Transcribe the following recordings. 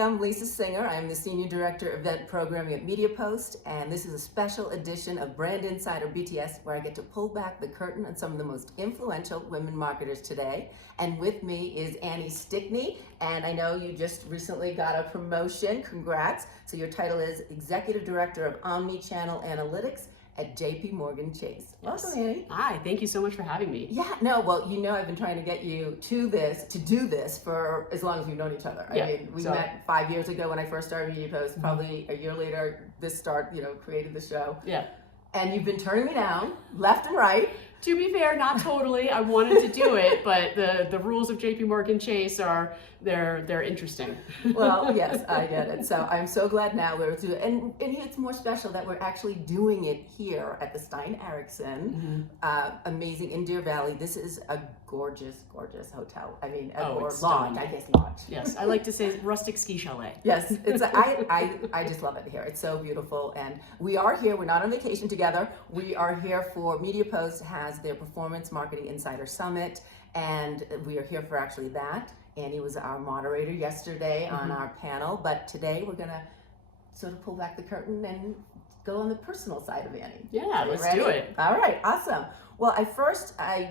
Hey, I'm Lisa Singer. I'm the Senior Director of Event Programming at MediaPost, and this is a special edition of Brand Insider BTS where I get to pull back the curtain on some of the most influential women marketers today. And with me is Annie Stickney, and I know you just recently got a promotion. Congrats. So your title is Executive Director of Omni-Channel Analytics at JPMorgan Chase. Yes. Welcome, Annie. Hi, thank you so much for having me. Yeah, no, well, you know I've been trying to get you to do this for as long as we've known each other. Yeah, I mean, we met 5 years ago when I first started MediaPost, probably a year later, created the show. Yeah. And you've been turning me down, left and right. To be fair, not totally. I wanted to do it, but the rules of JPMorgan Chase are, they're interesting. Well, yes, I get it. So I'm so glad now we're doing it. And it's more special that we're actually doing it here at the Stein Eriksen, amazing in Deer Valley. This is a gorgeous, gorgeous hotel. I mean, or lodge, I guess lodge. Yes, I like to say rustic ski chalet. Yes, I just love it here. It's so beautiful, and we are here. We're not on vacation together. We are here for MediaPost has their Performance Marketing Insider Summit, and we are here for actually that. Annie was our moderator yesterday on our panel, but today we're gonna sort of pull back the curtain and go on the personal side of Annie. Yeah, let's do it. All right, awesome. Well, I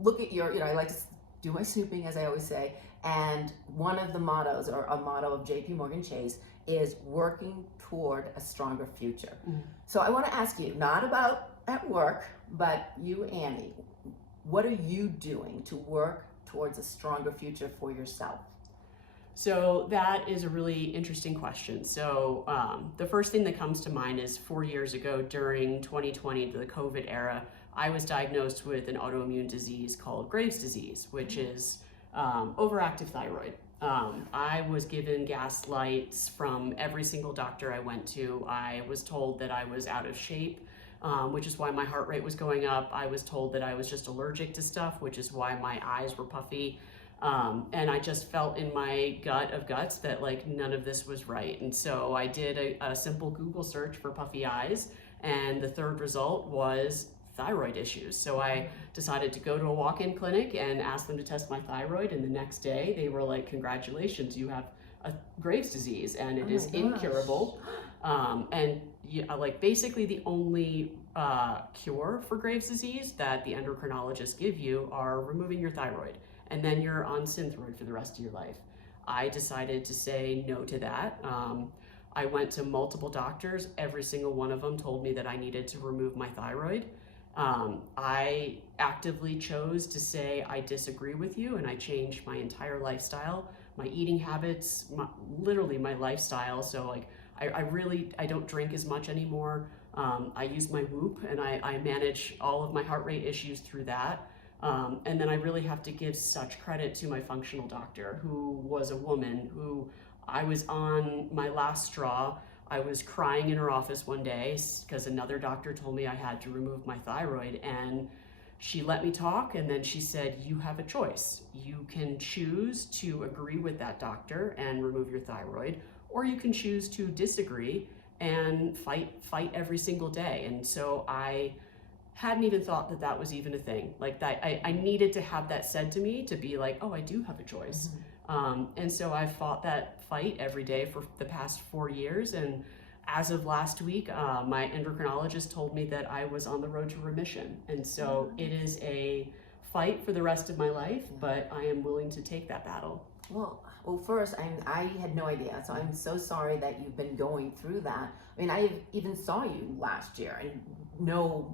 look at your, I like to do my snooping, as I always say, and one of the mottos, or a motto of JPMorgan Chase, is working toward a stronger future. So I want to ask you, not about at work, but you, Annie, what are you doing to work towards a stronger future for yourself? So that is a really interesting question. So the first thing that comes to mind is 4 years ago during 2020, the COVID era, I was diagnosed with an autoimmune disease called Graves' disease, which is overactive thyroid. I was given gaslights from every single doctor I went to. I was told that I was out of shape, which is why my heart rate was going up. I was told that I was just allergic to stuff, which is why my eyes were puffy. And I just felt in my gut of guts that like none of this was right. And so I did a simple Google search for puffy eyes, and the third result was thyroid issues. So I decided to go to a walk-in clinic and ask them to test my thyroid, and the next day they were like, congratulations, you have a Graves' disease and it is incurable. And like basically the only cure for Graves' disease that the endocrinologists give you are removing your thyroid, and then you're on Synthroid for the rest of your life. I decided to say no to that. I went to multiple doctors. Every single one of them told me that I needed to remove my thyroid. I actively chose to say I disagree with you, and I changed my entire lifestyle, my eating habits, literally my lifestyle. So like I don't drink as much anymore. I use my Whoop, and I manage all of my heart rate issues through that. And then I really have to give such credit to my functional doctor, who was a woman who I was on my last straw. I was crying in her office one day because another doctor told me I had to remove my thyroid, and she let me talk, and then she said, you have a choice. You can choose to agree with that doctor and remove your thyroid, or you can choose to disagree and fight every single day. And so I hadn't even thought that that was even a thing. Like that, I needed to have that said to me to be like, oh, I do have a choice. And so I've fought that fight every day for the past 4 years. And as of last week, my endocrinologist told me that I was on the road to remission. And so it is a fight for the rest of my life, but I am willing to take that battle. Well, first, I had no idea, so I'm so sorry that you've been going through that. I mean, I even saw you last year and no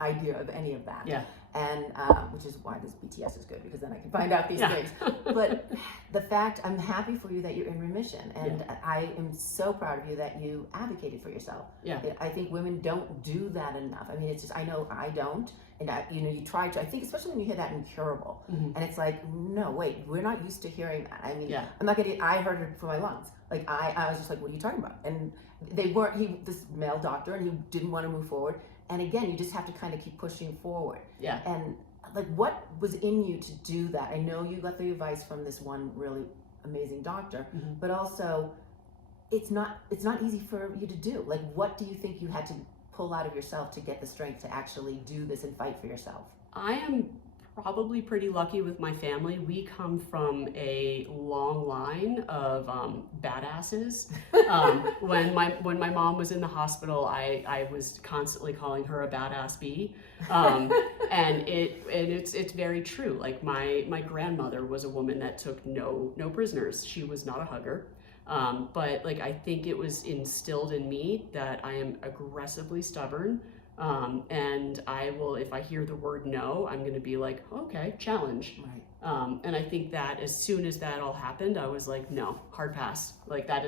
idea of any of that. Yeah. And which is why this BTS is good, because then I can find out these things. But the fact, I'm happy for you that you're in remission, and I am so proud of you that you advocated for yourself. I think women don't do that enough. I mean, it's just, I know I don't, and you try to. I think especially when you hear that incurable, and it's like, no, wait, we're not used to hearing that. I mean, I'm not gonna. I heard it for my lungs. Like I was just like, what are you talking about? And they weren't. This male doctor, and he didn't want to move forward. And again, you just have to kind of keep pushing forward. And like, what was in you to do that? I know you got the advice from this one really amazing doctor, but also it's not easy for you to do. Like, what do you think you had to pull out of yourself to get the strength to actually do this and fight for yourself? I am probably pretty lucky with my family. We come from a long line of badasses. When my mom was in the hospital, I was constantly calling her a badass bee, and it's very true. Like my grandmother was a woman that took no prisoners. She was not a hugger. But like I think it was instilled in me that I am aggressively stubborn. And I will, if I hear the word no, I'm going to be like, okay, challenge. Right. And I think that as soon as that all happened, I was like, no, hard pass. Like that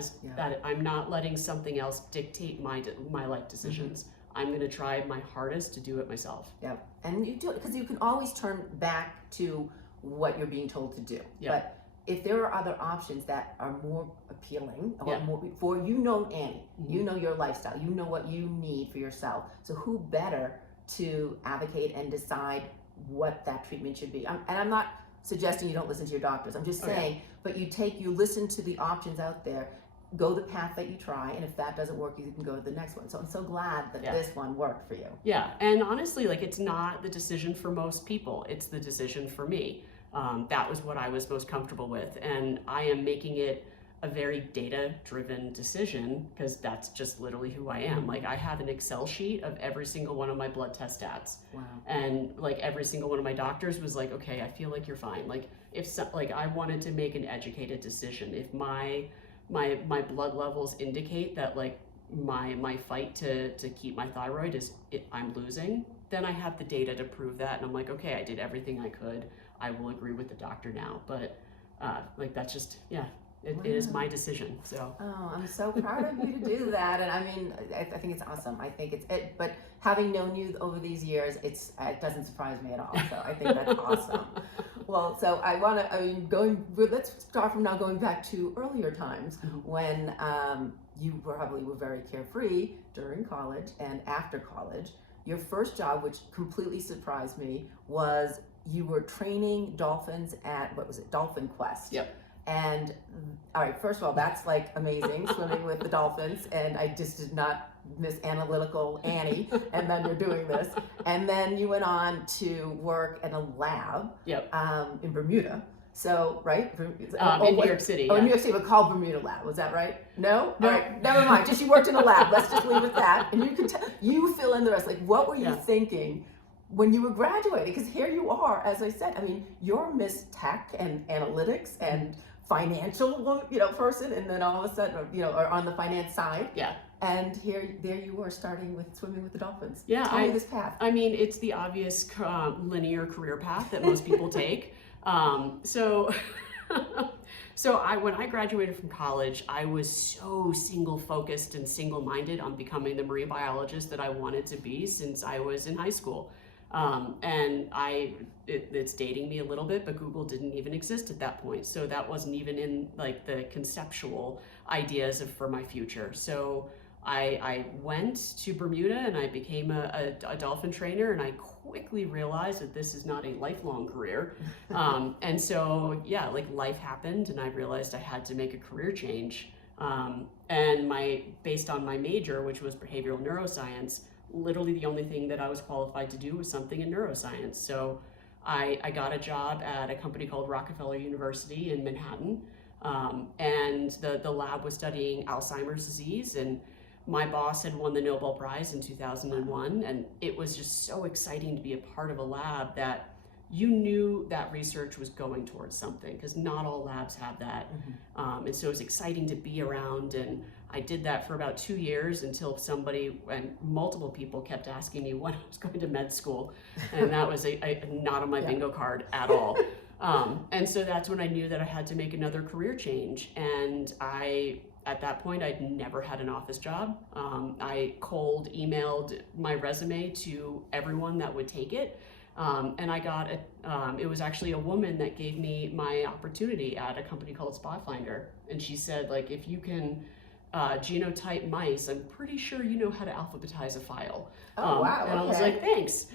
I'm not letting something else dictate my life decisions. Mm-hmm. I'm going to try my hardest to do it myself. Yeah. And you do it because you can always turn back to what you're being told to do. Yeah. But if there are other options that are more appealing, or more for Annie, mm-hmm. you know your lifestyle, you know what you need for yourself. So who better to advocate and decide what that treatment should be? And I'm not suggesting you don't listen to your doctors. I'm just saying, but you listen to the options out there, go the path that you try, and if that doesn't work, you can go to the next one. So I'm so glad that this one worked for you. Yeah, and honestly, like it's not the decision for most people. It's the decision for me. That was what I was most comfortable with, and I am making it a very data-driven decision because that's just literally who I am. Like I have an Excel sheet of every single one of my blood test stats. Wow. And like every single one of my doctors was like, okay, I feel like you're fine. Like like I wanted to make an educated decision. If my blood levels indicate that like my fight to keep my thyroid I'm losing, then I have the data to prove that, and I'm like, okay, I did everything I could. I will agree with the doctor now, but like that's just it is my decision. So I'm so proud of you to do that, and I mean I think it's awesome. I think it's it, but having known you over these years, it doesn't surprise me at all. So I think that's awesome. Well, so let's start from now, going back to earlier times when you probably were very carefree during college and after college. Your first job, which completely surprised me, was you were training dolphins at, what was it, Dolphin Quest. Yep. And all right, first of all, that's like amazing, swimming with the dolphins, and I just did not miss analytical Annie, and then you're doing this. And then you went on to work in a lab in Bermuda. So, right? In New York City. Oh, in New York City, but called Bermuda Lab. Was that right? No? All right, never mind. Just you worked in a lab. Let's just leave it at that. And you can you fill in the rest. Like, what were you thinking when you were graduating? Because here you are, as I said, I mean, you're Miss Tech and Analytics and financial, person, and then all of a sudden, are on the finance side. Yeah. And there you were, starting with swimming with the dolphins. Yeah. Tell me this path. I mean, it's the obvious linear career path that most people take. So when I graduated from college, I was so single-focused and single-minded on becoming the marine biologist that I wanted to be since I was in high school. And it's dating me a little bit, but Google didn't even exist at that point. So that wasn't even in like the conceptual ideas for my future. So I went to Bermuda and I became a dolphin trainer, and I quickly realized that this is not a lifelong career. And so, like life happened and I realized I had to make a career change. And based on my major, which was behavioral neuroscience, literally the only thing that I was qualified to do was something in neuroscience. So I got a job at a company called Rockefeller University in Manhattan. And the lab was studying Alzheimer's disease, and my boss had won the Nobel Prize in 2001, and it was just so exciting to be a part of a lab that you knew that research was going towards something, because not all labs have that. And so it was exciting to be around, and I did that for about 2 years until somebody and multiple people kept asking me when I was going to med school, and that was not on my bingo card at all. And so that's when I knew that I had to make another career change, and at that point, I'd never had an office job. I cold emailed my resume to everyone that would take it. And I got it was actually a woman that gave me my opportunity at a company called SpotFinder. And she said, like, if you can genotype mice, I'm pretty sure you know how to alphabetize a file. Oh, wow. And I was like, thanks.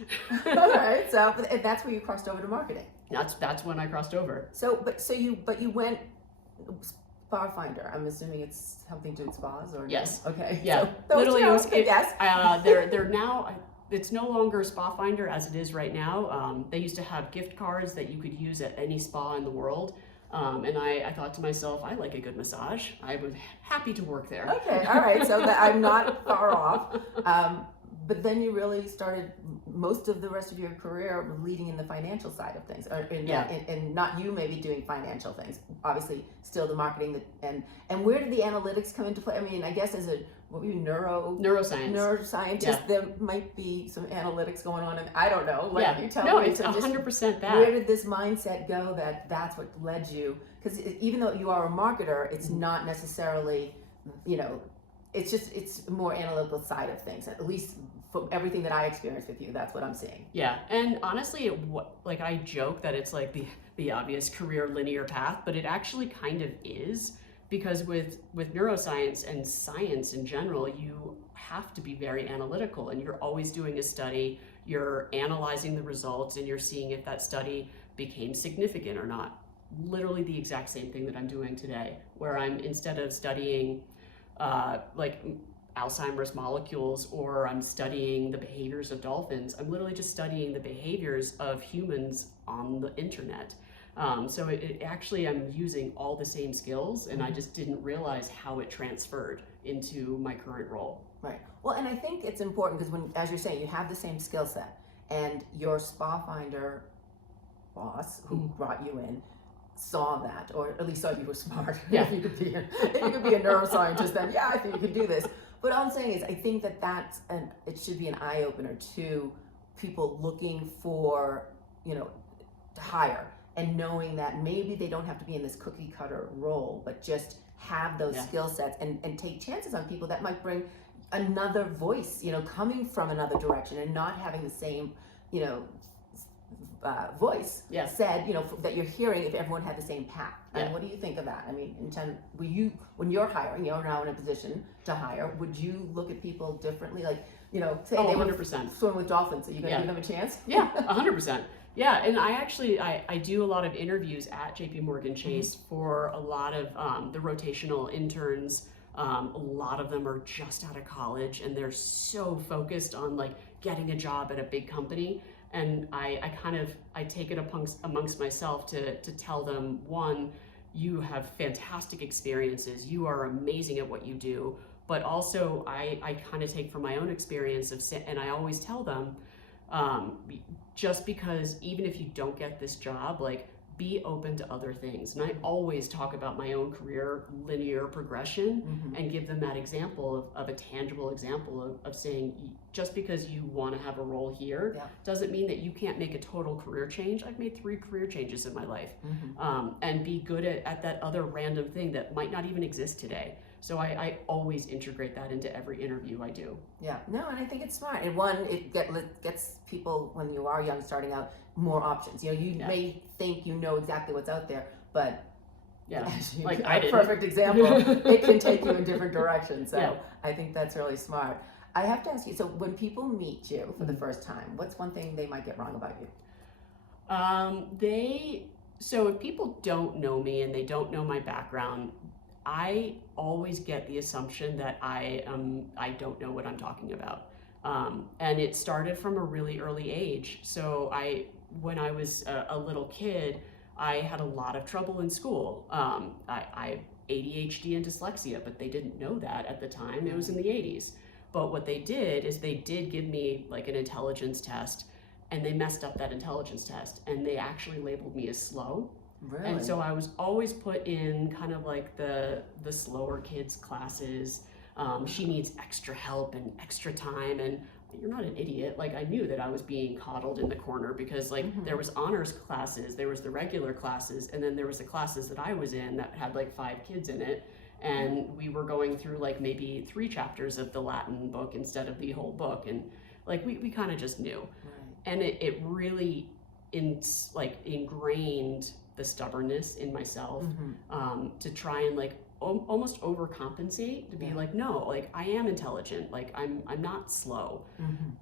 All right. So that's where you crossed over to marketing. That's when I crossed over. But you went Spa Finder. I'm assuming it's something to do with spas, or yes. No? Okay. Yeah. So, literally, yes. they're now. it's no longer Spa Finder as it is right now. They used to have gift cards that you could use at any spa in the world. And I thought to myself, I like a good massage. I was happy to work there. Okay, all right, so that I'm not far off. But then you really started most of the rest of your career leading in the financial side of things, and not you maybe doing financial things. Obviously, still the marketing and where did the analytics come into play? I mean, I guess as a neuroscientist, there might be some analytics going on, and I don't know. Like you tell me, it's 100% that. Where did this mindset go that's what led you? Because even though you are a marketer, it's not necessarily, it's more analytical side of things. At least from everything that I experienced with you, that's what I'm seeing. Yeah, and honestly, I joke that it's like the obvious career linear path, but it actually kind of is, because with neuroscience and science in general, you have to be very analytical, and you're always doing a study, you're analyzing the results, and you're seeing if that study became significant or not. Literally the exact same thing that I'm doing today, where I'm, instead of studying Alzheimer's molecules, or I'm studying the behaviors of dolphins, I'm literally just studying the behaviors of humans on the internet. So it actually, I'm using all the same skills, and I just didn't realize how it transferred into my current role. Right. Well, and I think it's important because when, as you're saying, you have the same skill set, and your Spa Finder boss who brought you in saw that, or at least thought you were smart. Yeah. If you could be a neuroscientist, then I think you could do this. But all I'm saying is, I think it should be an eye opener to people looking for, to hire, and knowing that maybe they don't have to be in this cookie cutter role, but just have those skill sets and take chances on people that might bring another voice, coming from another direction, and not having the same, voice said, that you're hearing if everyone had the same path. And what do you think of that? I mean, when you're hiring, you're now in a position to hire, would you look at people differently? Like, say they 100%. Swim with dolphins, are you going to give them a chance? Yeah, 100%. Yeah, and I do a lot of interviews at JPMorgan Chase for a lot of the rotational interns. A lot of them are just out of college, and they're so focused on getting a job at a big company. And I take it amongst myself to tell them, one, you have fantastic experiences, you are amazing at what you do, but also I kind of take from my own experience and I always tell them, just because even if you don't get this job, be open to other things. And I always talk about my own career linear progression and give them that example of a tangible example of saying, just because you want to have a role here doesn't mean that you can't make a total career change. I've made 3 career changes in my life, and be good at that other random thing that might not even exist today. So I always integrate that into every interview I do. Yeah, no, and I think it's smart. And one, it gets people, when you are young, starting out, more options. You may think you know exactly what's out there, but I didn't. Perfect example, it can take you in different directions. So I think that's really smart. I have to ask you, so when people meet you for the first time, what's one thing they might get wrong about you? So if people don't know me and they don't know my background, I always get the assumption that I don't know what I'm talking about. And it started from a really early age. So when I was a little kid, I had a lot of trouble in school. I ADHD and dyslexia, but they didn't know that at the time. It was in the 80s. But what they did is they did give me an intelligence test, and they messed up that intelligence test, and they actually labeled me as slow. Really? And so I was always put in kind of the slower kids classes. She needs extra help and extra time, and you're not an idiot. I knew that I was being coddled in the corner because there was honors classes, there was the regular classes, and then there was the classes that I was in that had 5 kids in it, and we were going through maybe 3 chapters of the Latin book instead of the whole book, and we kind of just knew. Right. And it really ingrained the stubbornness in myself, to try and almost overcompensate, to be no, I am intelligent, I'm not slow.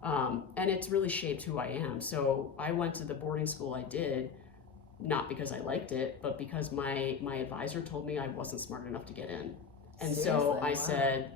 And it's really shaped who I am. So I went to the boarding school I did, not because I liked it, but because my advisor told me I wasn't smart enough to get in. And seriously? So I said,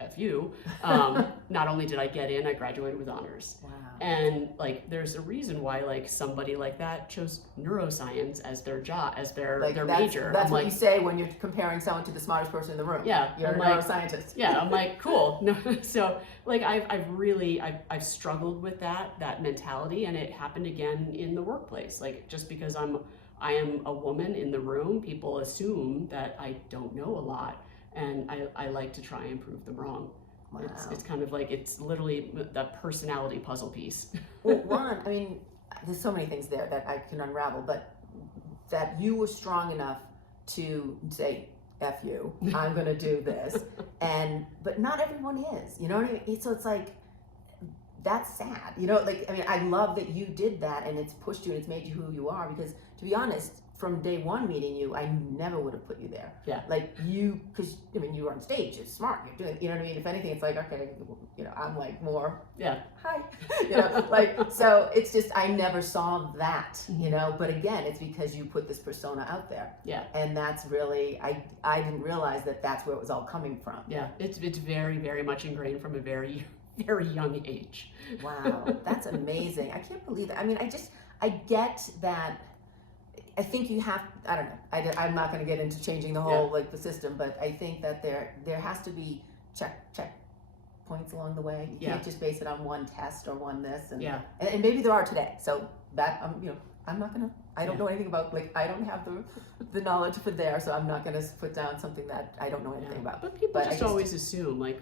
F you. Not only did I get in, I graduated with honors. Wow. And like, there's a reason why like somebody like that chose neuroscience as their job, as their major. That's what you say when you're comparing someone to the smartest person in the room. Yeah. You're a neuroscientist. Yeah, I'm like, cool. No, so like I've struggled with that mentality, and it happened again in the workplace. Like, just because I am a woman in the room, people assume that I don't know a lot, and I like to try and prove them wrong. Wow. It's kind of like, it's literally the personality puzzle piece. Well, one, I mean, there's so many things there that I can unravel, but that you were strong enough to say, F you, I'm going to do this. But not everyone is, you know what I mean? So it's like, that's sad. You know, like, I mean, I love that you did that, and it's pushed you and it's made you who you are, because to be honest, from day one meeting you, I never would have put you there. Yeah. Like, because I mean, you were on stage, you're smart, you're doing, you know what I mean? If anything, it's like, okay, you know, I'm like more, yeah, hi, you know, like, so it's just, I never saw that, you know, but again, it's because you put this persona out there. Yeah. And that's really, I didn't realize that that's where it was all coming from. Yeah, it's very, very much ingrained from a very, very young age. Wow, that's amazing. I can't believe that. I mean, I get that. I think you have, I don't know, I'm not going to get into changing the whole, like, the system, but I think that there has to be check points along the way. You can't just base it on one test or one this, and maybe there are today. So that, you know, I'm not going to, I don't know anything about, like, I don't have the knowledge for there, so I'm not going to put down something that I don't know anything about. But people just always assume, like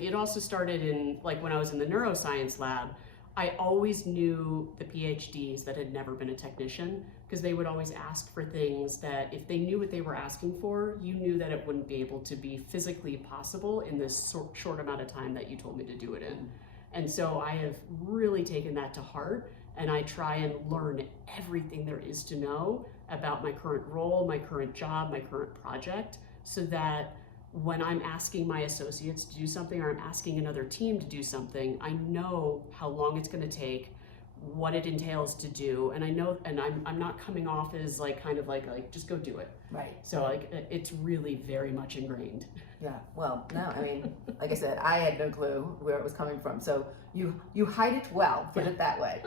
it also started in, like, when I was in the neuroscience lab, I always knew the PhDs that had never been a technician, because they would always ask for things that, if they knew what they were asking for, you knew that it wouldn't be able to be physically possible in this short amount of time that you told me to do it in. And so I have really taken that to heart, and I try and learn everything there is to know about my current role, my current job, my current project, so that when I'm asking my associates to do something, or I'm asking another team to do something, I know how long it's going to take, what it entails to do, and I know, and I'm not coming off as like kind of like just go do it. Right. So like, it's really very much ingrained. Yeah. Well, no, I mean, like I said, I had no clue where it was coming from. So you hide it well, put it that way.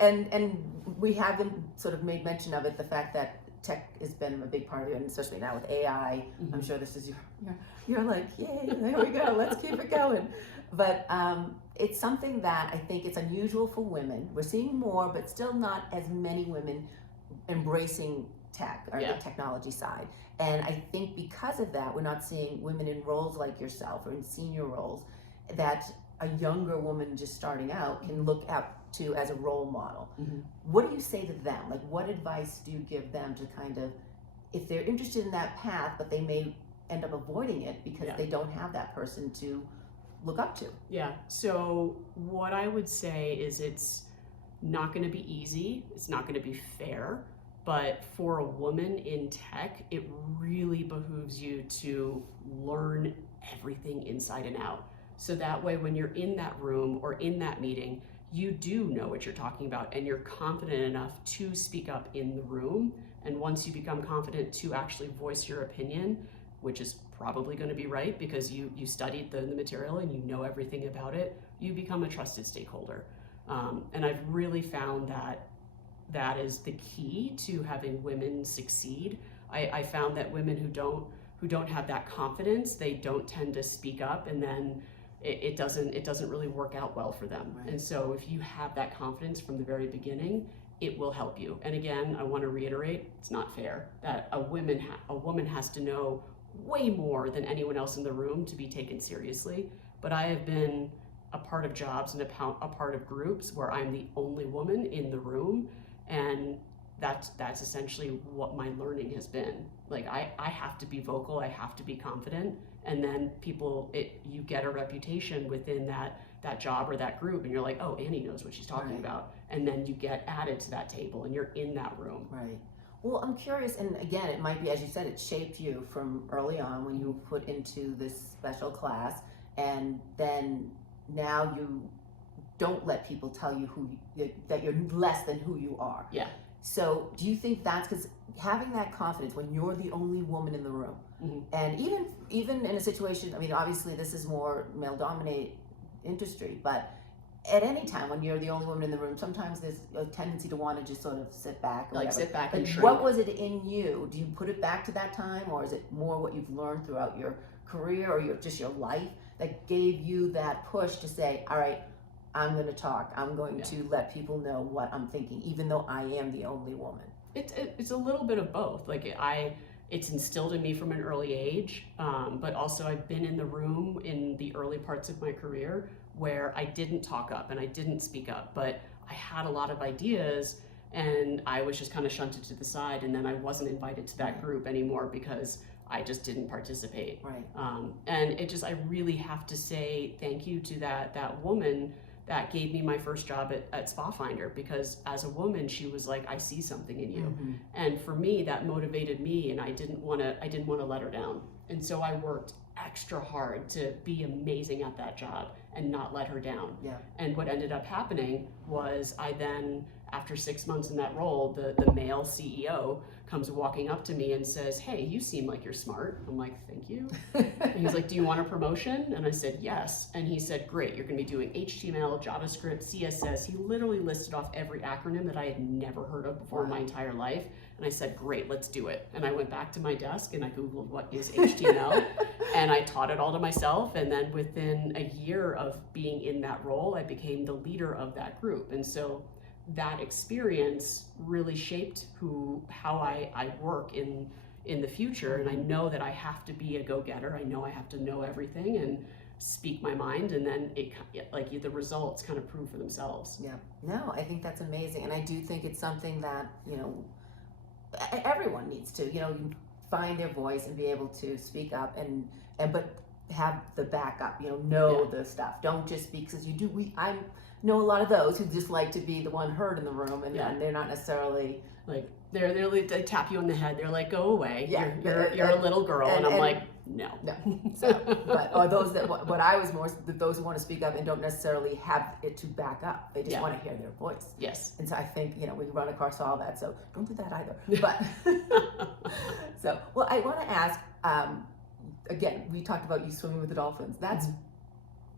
And we haven't sort of made mention of it, the fact that tech has been a big part of it, and especially now with AI. Mm-hmm. I'm sure this is you're like, yay, there we go, let's keep it going. But it's something that I think it's unusual for women. We're seeing more, but still not as many women embracing tech or the technology side. And I think because of that, we're not seeing women in roles like yourself or in senior roles that a younger woman just starting out can look up to as a role model. Mm-hmm. What do you say to them? Like, what advice do you give them to kind of, if they're interested in that path, but they may end up avoiding it because they don't have that person to look up to? Yeah. So what I would say is, it's not going to be easy. It's not going to be fair. But for a woman in tech, it really behooves you to learn everything inside and out. So that way, when you're in that room or in that meeting, you do know what you're talking about, and you're confident enough to speak up in the room. And once you become confident to actually voice your opinion, which is probably going to be right because you studied the material and you know everything about it, you become a trusted stakeholder. And I've really found that is the key to having women succeed. I found that women who don't have that confidence, they don't tend to speak up, and then it doesn't really work out well for them. Right. And so if you have that confidence from the very beginning, it will help you. And again, I want to reiterate, it's not fair that a woman has to know way more than anyone else in the room to be taken seriously. But I have been a part of jobs and a part of groups where I'm the only woman in the room, and that's essentially what my learning has been. Like, I have to be vocal, I have to be confident, and then you get a reputation within that job or that group, and you're like, oh, Annie knows what she's talking about, and then you get added to that table and you're in that room. Right. Well, I'm curious, and again, it might be, as you said, it shaped you from early on when you were put into this special class, and then now you don't let people tell you that you're less than who you are. Yeah. So do you think that's because having that confidence when you're the only woman in the room, And even in a situation, I mean, obviously this is more male-dominated industry, but at any time when you're the only woman in the room, sometimes there's a tendency to want to just sort of sit back. Or like sit back and shrink. What was it in you? Do you put it back to that time, or is it more what you've learned throughout your career or your life that gave you that push to say, all right, I'm going to talk. I'm going to let people know what I'm thinking, even though I am the only woman? It's a little bit of both. Like it's instilled in me from an early age, but also I've been in the room in the early parts of my career where I didn't talk up and I didn't speak up, but I had a lot of ideas and I was just kind of shunted to the side, and then I wasn't invited to that group anymore because I just didn't participate. Right. And I really have to say thank you to that woman that gave me my first job at Spa Finder, because as a woman, she was like, I see something in you. And for me, that motivated me, and I didn't want to let her down. And so I worked extra hard to be amazing at that job and not let her down. Yeah. And what ended up happening was I then, after 6 months in that role, the male CEO comes walking up to me and says, hey, you seem like you're smart. I'm like, thank you. And he's like, do you want a promotion? And I said, yes. And he said, great, you're gonna be doing HTML, JavaScript, CSS. He literally listed off every acronym that I had never heard of before in my entire life. And I said, great, let's do it. And I went back to my desk and I Googled what is HTML and I taught it all to myself. And then within a year of being in that role, I became the leader of that group. And so that experience really shaped how I work in the future. And I know that I have to be a go-getter. I know I have to know everything and speak my mind, and then the results kind of prove for themselves. Yeah, no, I think that's amazing. And I do think it's something that, everyone needs to, find their voice and be able to speak up but have the backup, the stuff. Don't just speak because you do. I know a lot of those who just like to be the one heard in the room, and they're not necessarily like they tap you on the head. They're like, go away. Yeah, you're a little girl, and I'm like, no. So, or those what I was more those who want to speak up and don't necessarily have it to back up. They just want to hear their voice. Yes. And so I think we run across all that. So don't do that either. But I want to ask. Again, we talked about you swimming with the dolphins. That's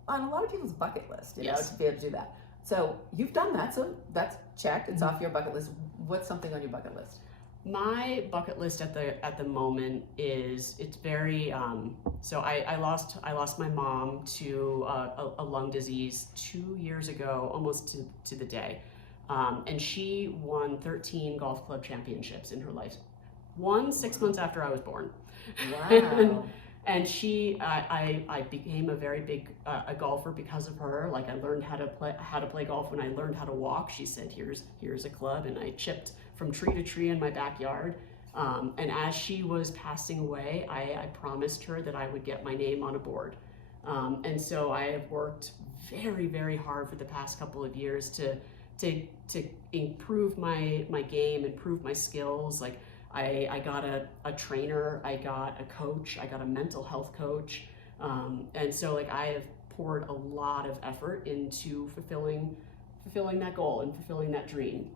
on a lot of people's bucket list, to be able to do that. So you've done that, so that's checked. It's off your bucket list. What's something on your bucket list? My bucket list at the moment it's very so I lost my mom to a lung disease 2 years ago, almost to the day, and she won 13 golf club championships in her life. 6 months after I was born. Wow. And I became a very big a golfer because of her. Like, I learned how to play golf when I learned how to walk. She said, here's a club, and I chipped from tree to tree in my backyard. And as she was passing away, I promised her that I would get my name on a board. And so I have worked very, very hard for the past couple of years to improve my game, improve my skills. Like, I got a trainer, I got a coach, I got a mental health coach. And so I have poured a lot of effort into fulfilling that goal and fulfilling that dream.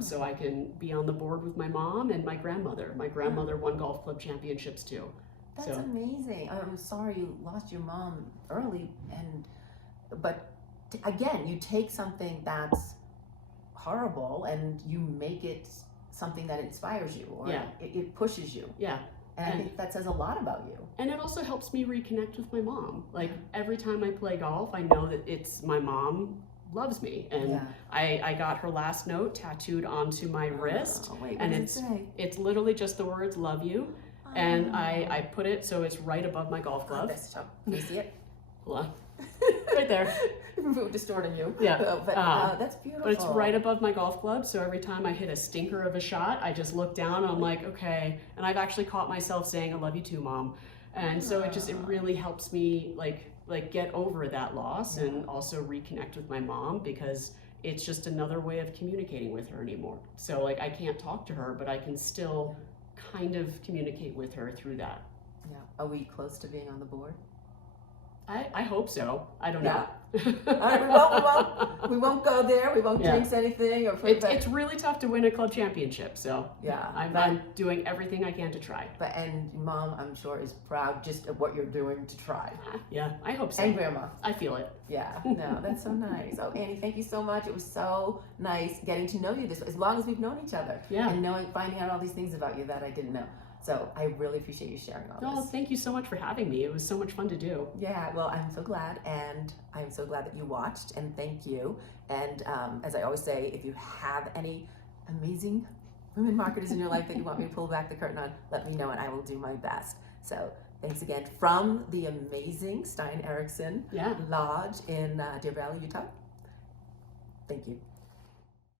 So I can be on the board with my mom and my grandmother. My grandmother won golf club championships too. That's amazing. I'm sorry you lost your mom early, but again, you take something that's horrible and you make it something that inspires you, or it pushes you. Yeah. And I think that says a lot about you. And it also helps me reconnect with my mom. Like, every time I play golf, I know that it's my mom loves me. And I got her last note tattooed onto my wrist. And it's literally just the words, love you. And I put it so it's right above my golf glove. Can you see it? Right there. Distorting you. Yeah. But that's beautiful. But it's right above my golf club, so every time I hit a stinker of a shot, I just look down and I'm like, okay. And I've actually caught myself saying, I love you too, Mom. And so it really helps me like get over that loss and also reconnect with my mom, because it's just another way of communicating with her anymore. So I can't talk to her, but I can still kind of communicate with her through that. Yeah. Are we close to being on the board? I hope so. I don't know. All right, we won't go there. We won't jinx anything. It's really tough to win a club championship. So yeah, I'm doing everything I can to try. And Mom, I'm sure, is proud just of what you're doing to try. Yeah, I hope so. And Grandma. I feel it. Yeah, no, that's so nice. Oh, Annie, thank you so much. It was so nice getting to know you this way, as long as we've known each other. Yeah. And finding out all these things about you that I didn't know. So I really appreciate you sharing all this. Oh, thank you so much for having me. It was so much fun to do. Yeah, well, I'm so glad, and I'm so glad that you watched, and thank you. And as I always say, if you have any amazing women marketers in your life that you want me to pull back the curtain on, let me know, and I will do my best. So thanks again from the amazing Stein Eriksen Lodge in Deer Valley, Utah. Thank you.